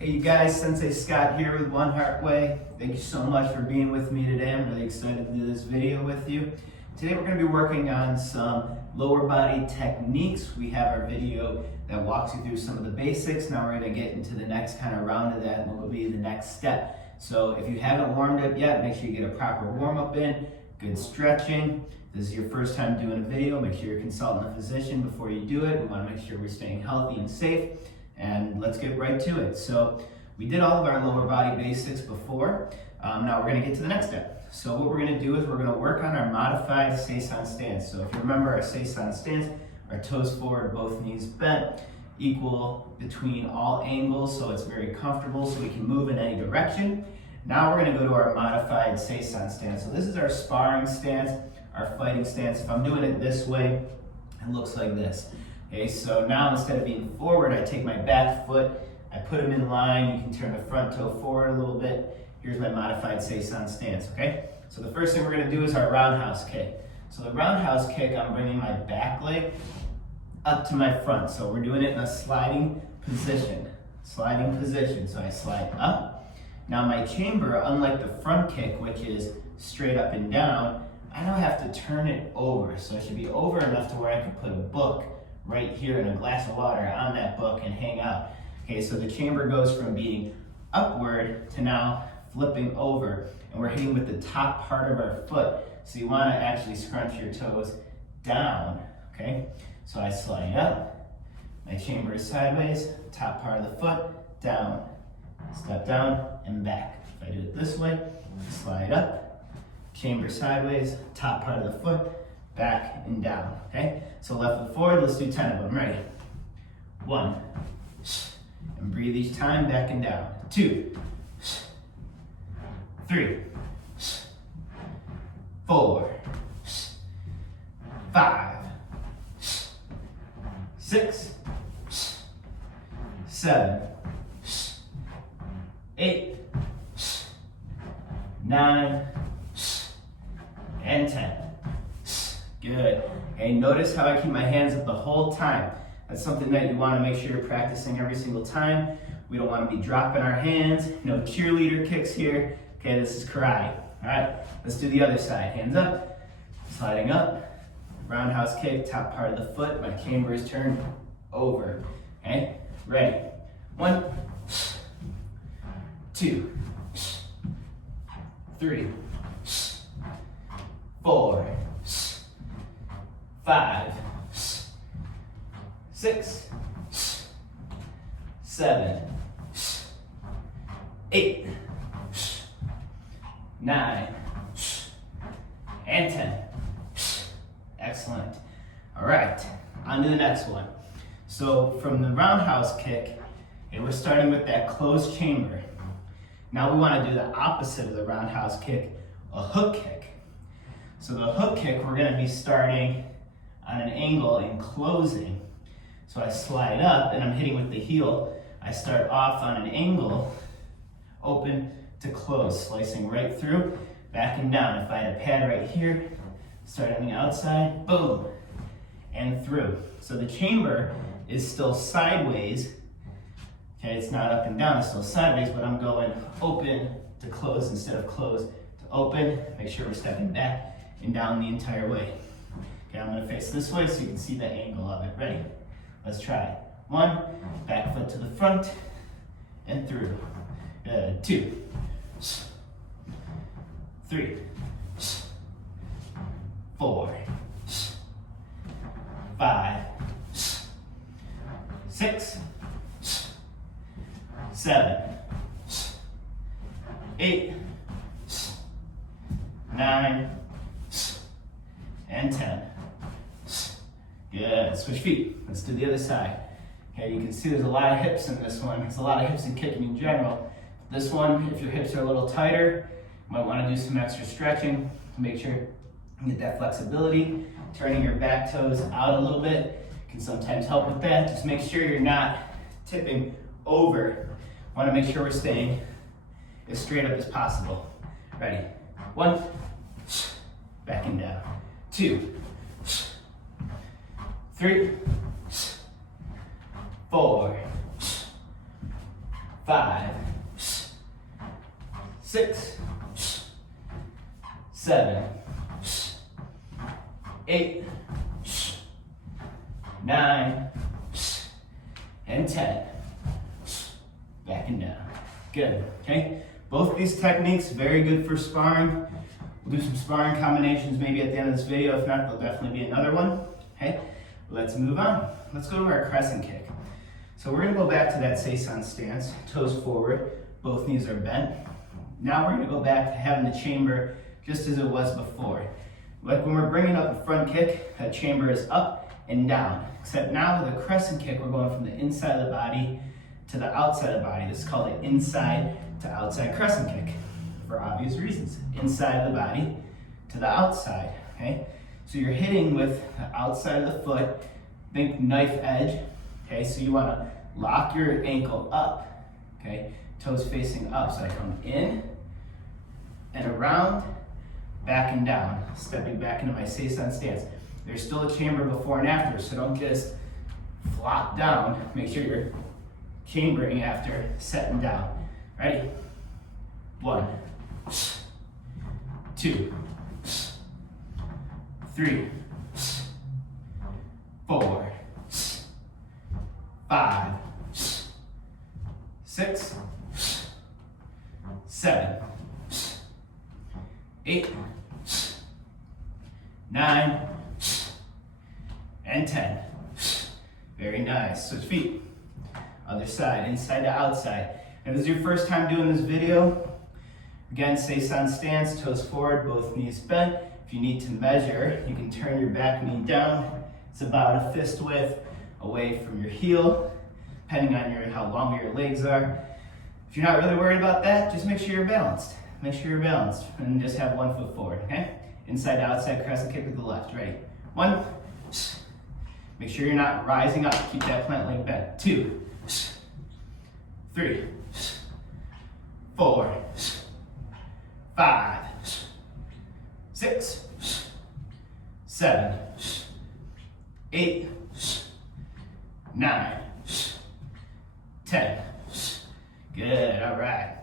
Hey you guys, Sensei Scott here with One Heart Way. Thank you so much for being with me today. I'm really excited to do this video with you. Today we're going to be working on some lower body techniques. We have our video that walks you through some of the basics. Now we're going to get into the next kind of round of that, and what will be the next step. So if you haven't warmed up yet, make sure you get a proper warm-up in, good stretching. If this is your first time doing a video, make sure you're consulting a physician before you do it. We want to make sure we're staying healthy and safe. And let's get right to it. So we did all of our lower body basics before. Now we're going to get to the next step. So what we're going to do is we're going to work on our modified Seisan stance. So if you remember our Seisan stance, our toes forward, both knees bent, equal between all angles, so it's very comfortable so we can move in any direction. Now we're going to go to our modified Seisan stance. So this is our sparring stance, our fighting stance. If I'm doing it this way, it looks like this. Okay, so now instead of being forward, I take my back foot, I put them in line. You can turn the front toe forward a little bit. Here's my modified Seisan stance, okay? So the first thing we're gonna do is our roundhouse kick. So the roundhouse kick, I'm bringing my back leg up to my front. So we're doing it in a sliding position. Sliding position, so I slide up. Now my chamber, unlike the front kick, which is straight up and down, I now have to turn it over. So it should be over enough to where I can put a book right here in a glass of water on that book and hang out. Okay, so the chamber goes from being upward to now flipping over, and we're hitting with the top part of our foot. So you want to actually scrunch your toes down, okay? So I slide up, my chamber is sideways, top part of the foot, down, step down, and back. If I do it this way, slide up, chamber sideways, top part of the foot, back and down, okay? So left foot forward, let's do 10 of them, ready? 1, and breathe each time, back and down. 2, 3, 4, 5, 6, 7, 8, 9, and 10. Good. Okay, notice how I keep my hands up the whole time. That's something that you want to make sure you're practicing every single time. We don't want to be dropping our hands. No cheerleader kicks here. Okay, this is karate. All right, let's do the other side. Hands up, sliding up, roundhouse kick, top part of the foot. My chamber is turned over. Okay, ready? 1, 2, 3, 4, 5, 6, 7, 8, 9, and 10. Excellent. All right, on to the next one. So from the roundhouse kick, okay, we're starting with that closed chamber. Now we want to do the opposite of the roundhouse kick, a hook kick. So the hook kick, we're going to be starting on an angle and closing. So I slide up and I'm hitting with the heel. I start off on an angle, open to close, slicing right through, back and down. If I had a pad right here, start on the outside, boom, and through. So the chamber is still sideways. Okay, it's not up and down, it's still sideways, but I'm going open to close instead of close to open. Make sure we're stepping back and down the entire way. Okay, I'm gonna face this way so you can see the angle of it. Ready? Let's try it. 1, back foot to the front and through. 2, 3, 4, 5, 6, 7, 8, 9, and 10. Good. Switch feet. Let's do the other side. Okay, you can see there's a lot of hips in this one. There's a lot of hips in kicking in general. This one, if your hips are a little tighter, you might want to do some extra stretching to make sure you get that flexibility. Turning your back toes out a little bit can sometimes help with that. Just make sure you're not tipping over. Want to make sure we're staying as straight up as possible. Ready? 1, back and down. 2, 3, 4, 5, 6, 7, 8, 9, and 10. Back and down. Good, okay? Both these techniques, very good for sparring. We'll do some sparring combinations maybe at the end of this video. If not, there'll definitely be another one, okay? Let's move on. Let's go to our crescent kick. So we're gonna go back to that Sensei stance, toes forward, both knees are bent. Now we're gonna go back to having the chamber just as it was before. Like when we're bringing up a front kick, that chamber is up and down. Except now with a crescent kick, we're going from the inside of the body to the outside of the body. This is called an inside to outside crescent kick for obvious reasons. Inside of the body to the outside, okay? So you're hitting with the outside of the foot, think knife edge, okay? So you wanna lock your ankle up, okay? Toes facing up, so I come in and around, back and down, stepping back into my Sensei stance. There's still a chamber before and after, so don't just flop down. Make sure you're chambering after setting down. Ready? 1, 2, 3, 4, 5, 6, 7, 8, 9, and 10. Very nice. Switch feet. Other side, inside to outside. If this is your first time doing this video, again, Sensei stance, toes forward, both knees bent. If you need to measure, you can turn your back knee down. It's about a fist width away from your heel, depending on how long your legs are. If you're not really worried about that, just make sure you're balanced. Make sure you're balanced and just have one foot forward, okay? Inside to outside crescent kick with the left. Ready? 1. Make sure you're not rising up. Keep that plant leg bent. 2, 3, 4, 5, 6, 7, 8, 9, 10. Good, all right.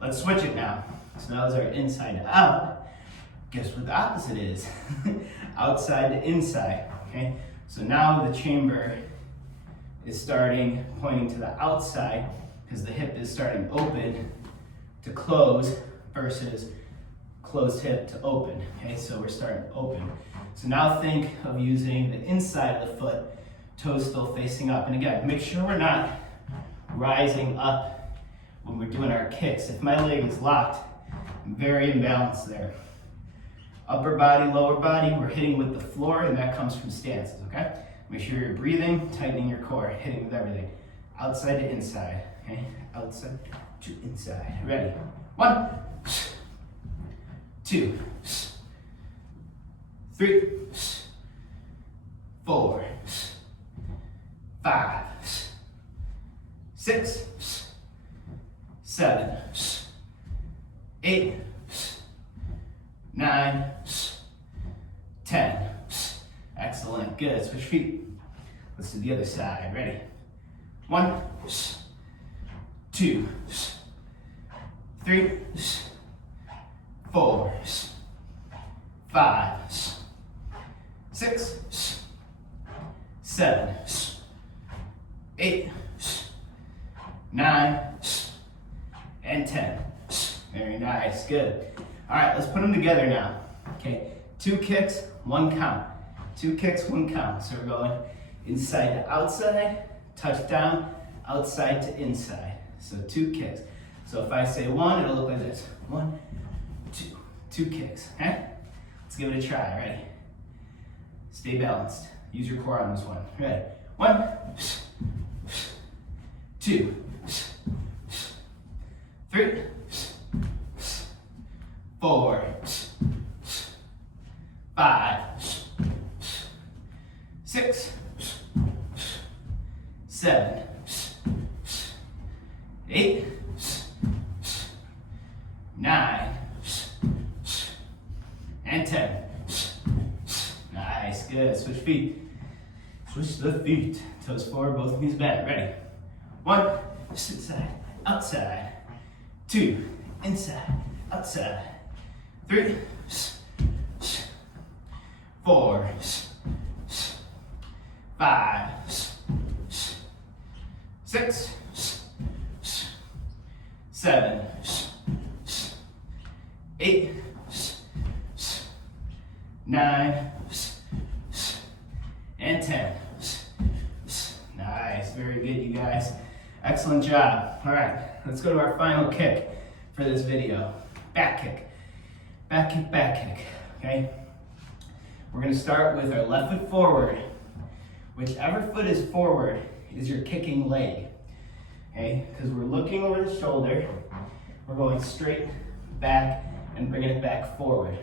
Let's switch it now. So that was our inside to out. Guess what the opposite is? Outside to inside, okay? So now the chamber is starting, pointing to the outside because the hip is starting open to close versus closed hip to open, okay? So we're starting open. So now think of using the inside of the foot, toes still facing up. And again, make sure we're not rising up when we're doing our kicks. If my leg is locked, I'm very imbalanced there. Upper body, lower body, we're hitting with the floor, and that comes from stances, okay? Make sure you're breathing, tightening your core, hitting with everything. Outside to inside, okay? Outside to inside. Ready? 1, 2, 3, 4, 5, 6, 7, 8, 9, 10. Excellent, good. Switch feet. Let's do the other side. Ready? 1, 2, 3, 4, 5, 6, 7, 8, 9, and 10. Very nice, good. All right, let's put them together now. Okay, 2 kicks, 1 count. 2 kicks, 1 count. So we're going inside to outside, touch down, outside to inside. So 2 kicks. So if I say 1, it'll look like this. 1, 2, 2 kicks, okay? Let's give it a try, ready? Stay balanced. Use your core on this one. Ready? 1, 2, 3, 4, 5, 6, 7, 8, 9, and 10. Nice, good. Switch feet. Switch the feet. Toes forward, both knees bent. Ready? 1, sit side. outside. 2, inside, outside. 3, 4, 5, 6, 7, 8, 9, and 10. Nice, very good, you guys. Excellent job. All right, let's go to our final kick for this video. Back kick, back kick, back kick, okay? We're gonna start with our left foot forward. Whichever foot is forward is your kicking leg, okay? Because we're looking over the shoulder, we're going straight back and bringing it back forward.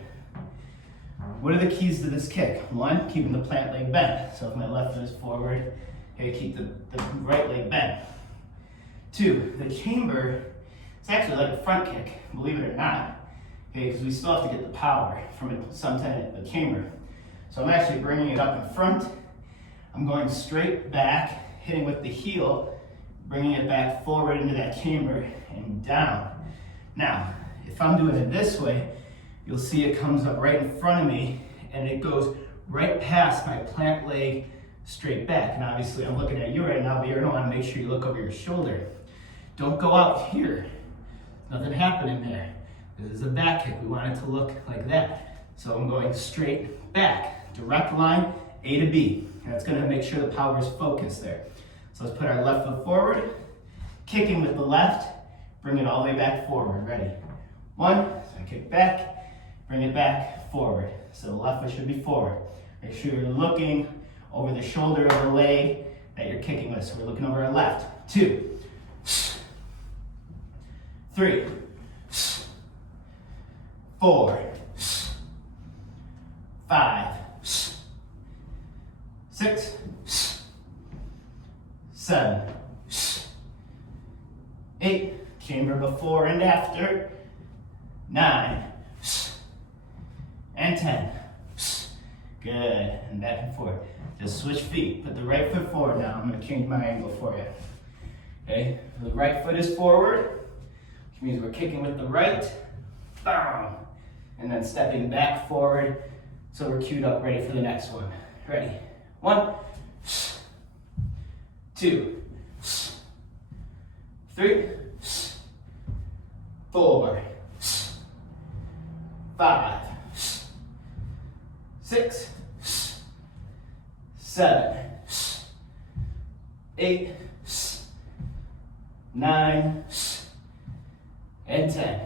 What are the keys to this kick? 1, keeping the plant leg bent. So if my left foot is forward, okay, keep the right leg bent. 2, the chamber, it's actually like a front kick, believe it or not, okay, because we still have to get the power from some type of chamber. So I'm actually bringing it up in front. I'm going straight back, hitting with the heel, bringing it back forward into that chamber and down. Now, if I'm doing it this way, you'll see it comes up right in front of me and it goes right past my plant leg straight back. And obviously I'm looking at you right now, but you're gonna wanna make sure you look over your shoulder. Don't go out here. Nothing happening there. This is a back kick. We want it to look like that. So I'm going straight back, direct line, A to B. And it's gonna make sure the power is focused there. So let's put our left foot forward, kicking with the left, bring it all the way back forward. Ready? 1, so I kick back, bring it back forward. So the left foot should be forward. Make sure you're looking over the shoulder of the leg that you're kicking with. So we're looking over our left. 2, 3, 4, 5, 6, 7, 8, chamber before and after, 9, and 10. Good, and back and forth. Just switch feet. Put the right foot forward now. I'm going to change my angle for you. Okay, the right foot is forward, which means we're kicking with the right, bam, and then stepping back forward, so we're queued up, ready for the next one. Ready? 1, 2, 3, 4, 5, 6, 7, 8, 9, and 10.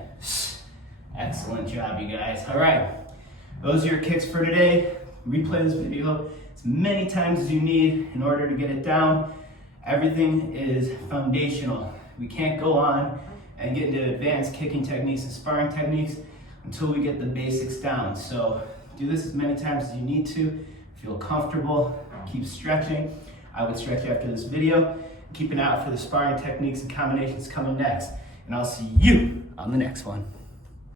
Excellent job, you guys. All right, those are your kicks for today. Replay this video as many times as you need in order to get it down. Everything is foundational. We can't go on and get into advanced kicking techniques and sparring techniques until we get the basics down. So do this as many times as you need to. Feel comfortable, keep stretching. I would stretch after this video. Keep an eye out for the sparring techniques and combinations coming next. And I'll see you on the next one.